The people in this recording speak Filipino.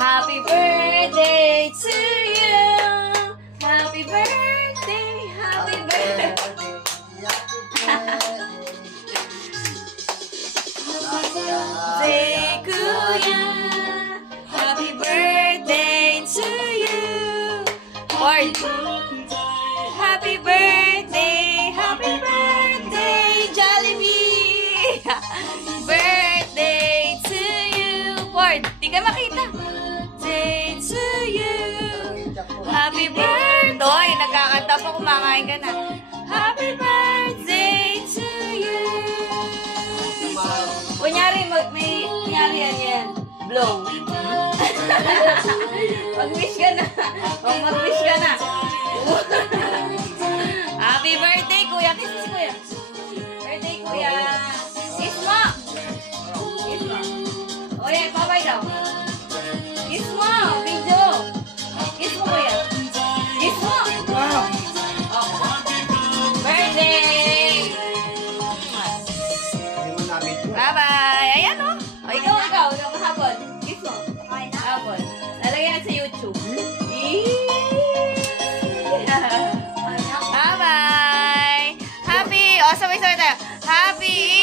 Happy birthday to you. Happy birthday, happy birthday. Say kuya, happy birthday to you. Lord, happy birthday, Jollibee. Birthday to you. Lord, di ka makita. Birthday to you. Happy birthday. Oy, nagkakanta pa, kumakain ka na. Happy birthday to you. Kunyari, kunyari yan. Blow. Mag-wish ka na. Mag-wish ka na. Happy birthday, kuya. Kiss si kuya. Birthday, kuya. Kiss mo. Kiss mo. O yan, papay daw. Kiss mo. Video. Kiss mo, kuya. Kiss mo. Birthday. Bye-bye. Ayan, o. O, ikaw. Hapon. Kiss mo. Hapon. Lalagyan sa YouTube. Bye-bye. Happy. O, sabay-sabay tayo. Happy